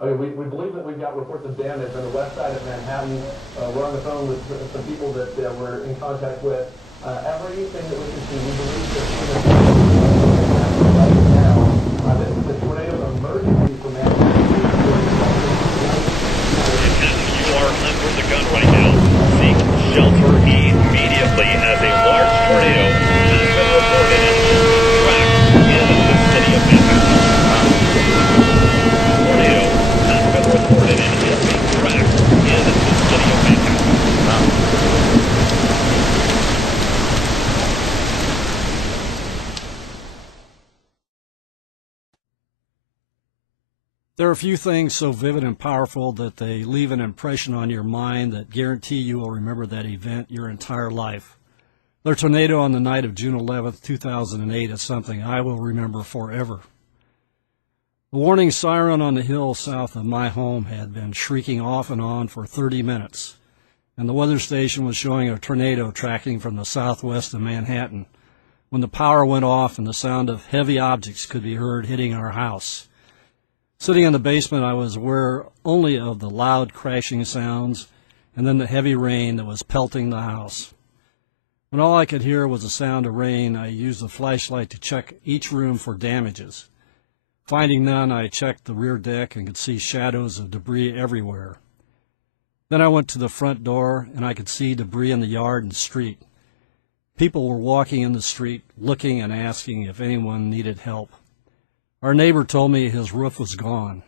Okay, we believe that we've got reports of damage on the west side of Manhattan. We're on the phone with some people that we're in contact with. Everything that we can see, we believe that right now, this is a tornado emergency for Manhattan. You are under the gun right now. Seek shelter immediately as a large tornado has been reported and is tracked in the city of Manhattan. Tornado has been reported and is being tracked in the city of Manhattan. There are few things so vivid and powerful that they leave an impression on your mind that guarantee you will remember that event your entire life. The tornado on the night of June 11th, 2008 is something I will remember forever. The warning siren on the hill south of my home had been shrieking off and on for 30 minutes, and the weather station was showing a tornado tracking from the southwest of Manhattan when the power went off and the sound of heavy objects could be heard hitting our house. Sitting in the basement, I was aware only of the loud crashing sounds and then the heavy rain that was pelting the house. When all I could hear was the sound of rain, I used a flashlight to check each room for damages. Finding none, I checked the rear deck and could see shadows of debris everywhere. Then I went to the front door and I could see debris in the yard and street. People were walking in the street, looking and asking if anyone needed help. Our neighbor told me his roof was gone.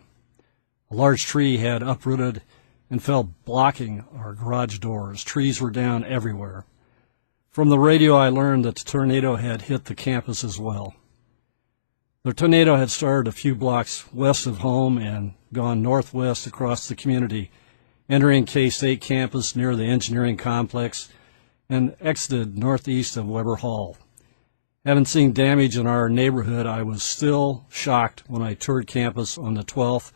A large tree had uprooted and fell blocking our garage doors. Trees were down everywhere. From the radio, I learned that the tornado had hit the campus as well. The tornado had started a few blocks west of home and gone northwest across the community, entering K-State campus near the engineering complex and exited northeast of Weber Hall. Having seen damage in our neighborhood, I was still shocked when I toured campus on the 12th.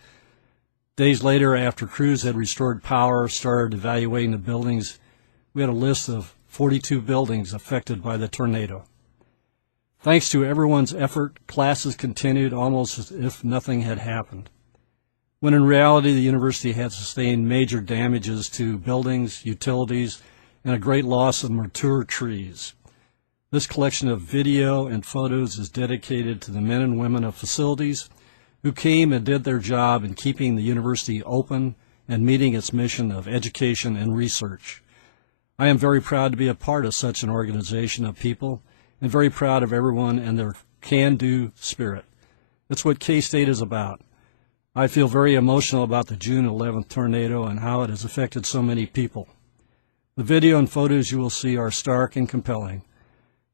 Days later, after crews had restored power, started evaluating the buildings, we had a list of 42 buildings affected by the tornado. Thanks to everyone's effort, classes continued almost as if nothing had happened, when in reality the university had sustained major damages to buildings, utilities, and a great loss of mature trees. This collection of video and photos is dedicated to the men and women of facilities who came and did their job in keeping the university open and meeting its mission of education and research. I am very proud to be a part of such an organization of people and very proud of everyone and their can-do spirit. That's what K-State is about. I feel very emotional about the June 11th tornado and how it has affected so many people. The video and photos you will see are stark and compelling.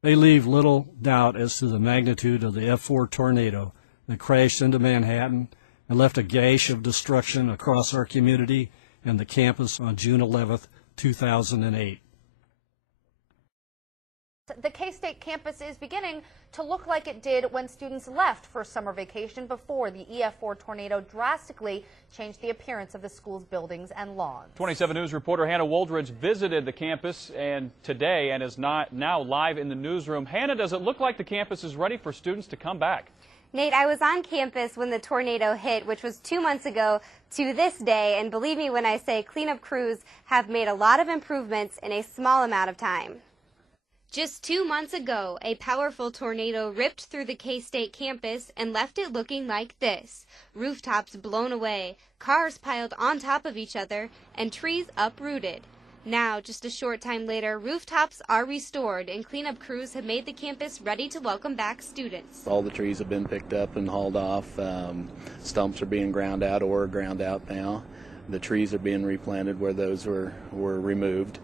They leave little doubt as to the magnitude of the F4 tornado that crashed into Manhattan and left a gash of destruction across our community and the campus on June 11th, 2008. The K-State campus is beginning to look like it did when students left for summer vacation before the EF4 tornado drastically changed the appearance of the school's buildings and lawns. 27 News reporter Hannah Woldridge visited the campus today and is now live in the newsroom. Hannah, does it look like the campus is ready for students to come back? Nate, I was on campus when the tornado hit, which was 2 months ago to this day, and believe me when I say cleanup crews have made a lot of improvements in a small amount of time. Just 2 months ago, a powerful tornado ripped through the K-State campus and left it looking like this. Rooftops blown away, cars piled on top of each other, and trees uprooted. Now, just a short time later, rooftops are restored and cleanup crews have made the campus ready to welcome back students. All the trees have been picked up and hauled off. Stumps are being ground out or ground out now. The trees are being replanted where those were removed.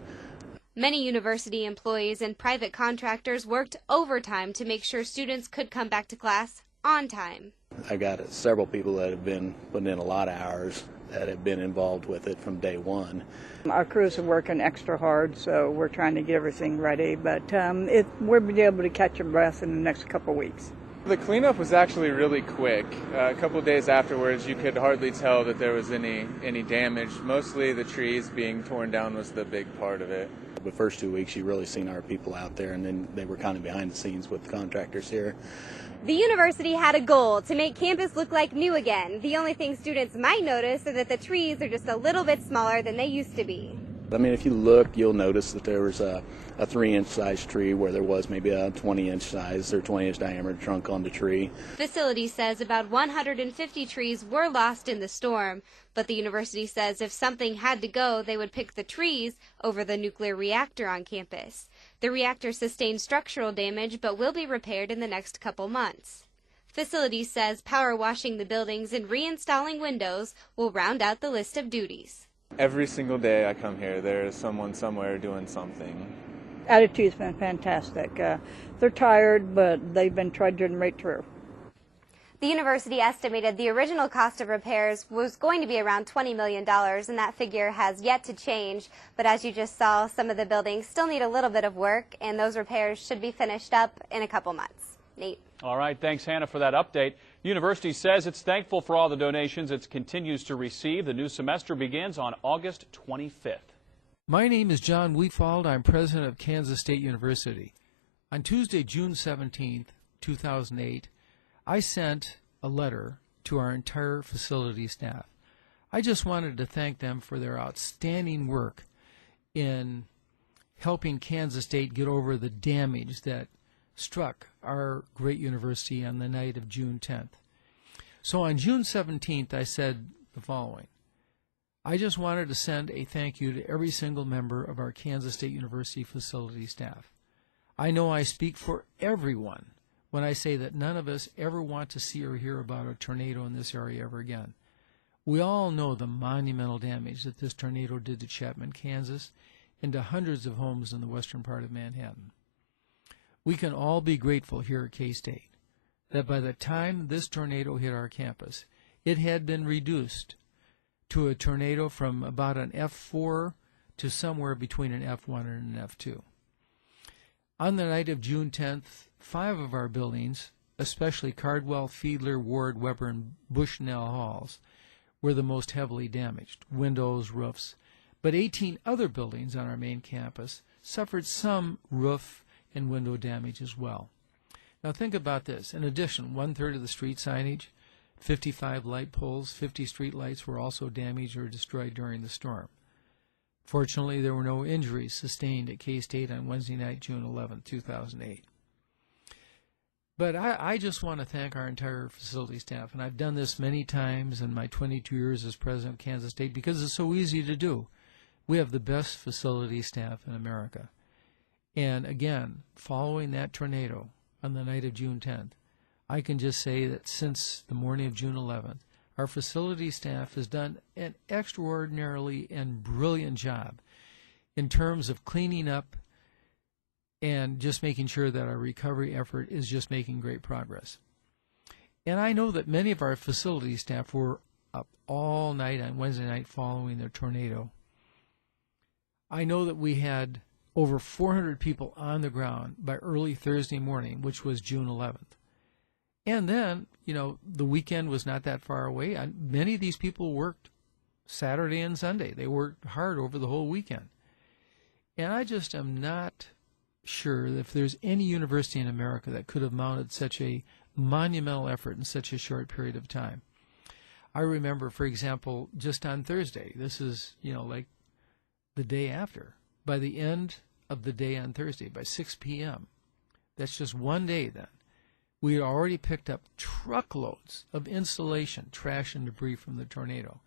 Many university employees and private contractors worked overtime to make sure students could come back to class on time. I got several people that have been putting in a lot of hours that have been involved with it from day one. Our crews are working extra hard, so we're trying to get everything ready, but we'll be able to catch our breath in the next couple of weeks. The cleanup was actually really quick. A couple of days afterwards, you could hardly tell that there was any damage. Mostly the trees being torn down was the big part of it. the first 2 weeks you really seen our people out there, and then they were kind of behind the scenes with the contractors here. The university had a goal to make campus look like new again. The only thing students might notice are that the trees are just a little bit smaller than they used to be. I mean, if you look, you'll notice that there was a 3-inch size tree where there was maybe a 20-inch size or 20-inch diameter trunk on the tree. Facility says about 150 trees were lost in the storm, but the university says if something had to go, they would pick the trees over the nuclear reactor on campus. The reactor sustained structural damage but will be repaired in the next couple months. Facility says power washing the buildings and reinstalling windows will round out the list of duties. Every single day I come here, there's someone somewhere doing something. Attitude's been fantastic. They're tired, but they've been trudging right through. The university estimated the original cost of repairs was going to be around $20 million, and that figure has yet to change. But as you just saw, some of the buildings still need a little bit of work, and those repairs should be finished up in a couple months. Nate. All right, thanks, Hannah, for that update. The university says it's thankful for all the donations it continues to receive. The new semester begins on August 25th. My name is John Wheatfald. I'm president of Kansas State University. On Tuesday, June 17, 2008, I sent a letter to our entire facility staff. I just wanted to thank them for their outstanding work in helping Kansas State get over the damage that struck our great university on the night of June 10th. So on June 17th, I said the following. I just wanted to send a thank you to every single member of our Kansas State University facility staff. I know I speak for everyone when I say that none of us ever want to see or hear about a tornado in this area ever again. We all know the monumental damage that this tornado did to Chapman, Kansas, and to hundreds of homes in the western part of Manhattan. We can all be grateful here at K-State that by the time this tornado hit our campus, it had been reduced to a tornado from about an F4 to somewhere between an F1 and an F2. On the night of June 10th, 5 of our buildings, especially Cardwell, Fiedler, Ward, Weber, and Bushnell halls, were the most heavily damaged, windows, roofs, but 18 other buildings on our main campus suffered some roof and window damage as well. Now think about this. In addition, 1/3 of the street signage, 55 light poles, 50 street lights were also damaged or destroyed during the storm. Fortunately, there were no injuries sustained at K-State on Wednesday night, June 11, 2008. But I just want to thank our entire facility staff, and I've done this many times in my 22 years as president of Kansas State because it's so easy to do. We have the best facility staff in America. And again, following that tornado on the night of June 10th, I can just say that since the morning of June 11th, our facility staff has done an extraordinarily and brilliant job in terms of cleaning up and just making sure that our recovery effort is just making great progress. And I know that many of our facility staff were up all night on Wednesday night following the tornado. I know that we had over 400 people on the ground by early Thursday morning, which was June 11th. And then, you know, the weekend was not that far away. Many of these people worked Saturday and Sunday. They worked hard over the whole weekend. And I just am not sure that if there's any university in America that could have mounted such a monumental effort in such a short period of time. I remember, for example, just on Thursday, this is, you know, like the day after, by the end of the day on Thursday, by 6 p.m., that's just one day then, we had already picked up truckloads of insulation, trash, and debris from the tornado.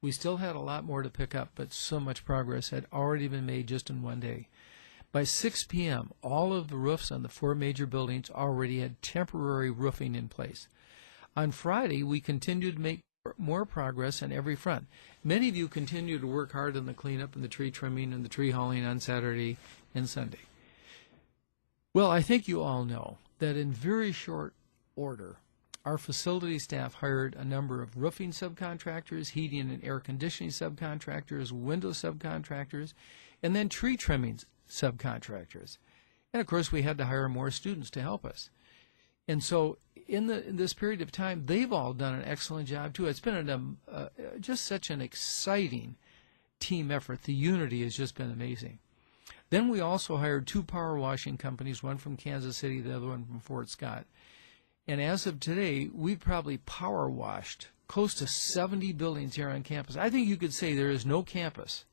We still had a lot more to pick up, but so much progress had already been made just in one day. By 6 p.m., all of the roofs on the 4 major buildings already had temporary roofing in place. On Friday, we continued to make more progress on every front. Many of you continue to work hard on the cleanup and the tree trimming and the tree hauling on Saturday and Sunday. Well, I think you all know that in very short order, our facility staff hired a number of roofing subcontractors, heating and air conditioning subcontractors, window subcontractors, and then tree trimming subcontractors. And of course, we had to hire more students to help us. And so in this period of time, they've all done an excellent job too. It's been just such an exciting team effort. The unity has just been amazing. Then we also hired 2 power washing companies, one from Kansas City, the other one from Fort Scott. And as of today, we've probably power washed close to 70 buildings here on campus. I think you could say there is no campus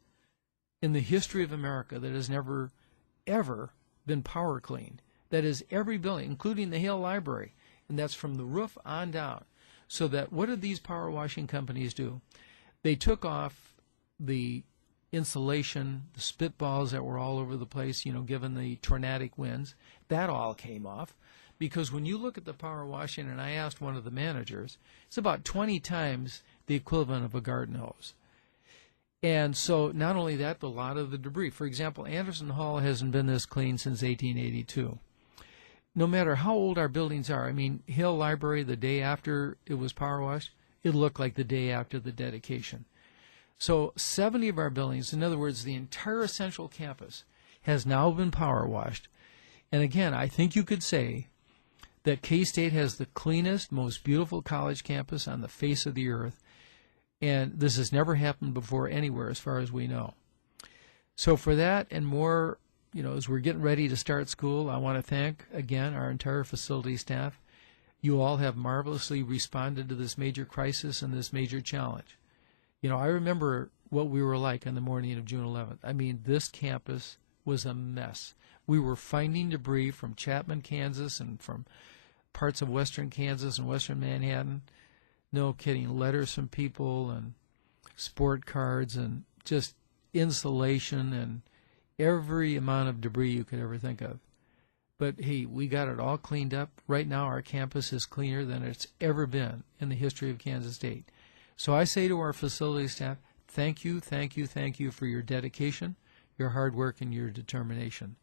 in the history of America that has never, ever been power cleaned. That is every building, including the Hale Library, and that's from the roof on down. So that what did these power washing companies do? They took off the insulation, the spitballs that were all over the place, given the tornadic winds. That all came off. Because when you look at the power washing, and I asked one of the managers, it's about 20 times the equivalent of a garden hose. And so not only that, but a lot of the debris. For example, Anderson Hall hasn't been this clean since 1882. No matter how old our buildings are, I mean, Hill Library, the day after it was power washed, it looked like the day after the dedication. So 70 of our buildings, in other words, the entire Essential campus, has now been power washed. And again, I think you could say that K-State has the cleanest, most beautiful college campus on the face of the earth, and this has never happened before anywhere as far as we know. So for that and more, as we're getting ready to start school, I want to thank, again, our entire facility staff. You all have marvelously responded to this major crisis and this major challenge. I remember what we were like on the morning of June 11th. I mean, this campus was a mess. We were finding debris from Chapman, Kansas, and from parts of western Kansas and western Manhattan. No kidding, letters from people and sport cards and just insulation and every amount of debris you could ever think of. But hey, we got it all cleaned up. Right now our campus is cleaner than it's ever been in the history of Kansas State. So I say to our facility staff, thank you, thank you, thank you for your dedication, your hard work, and your determination.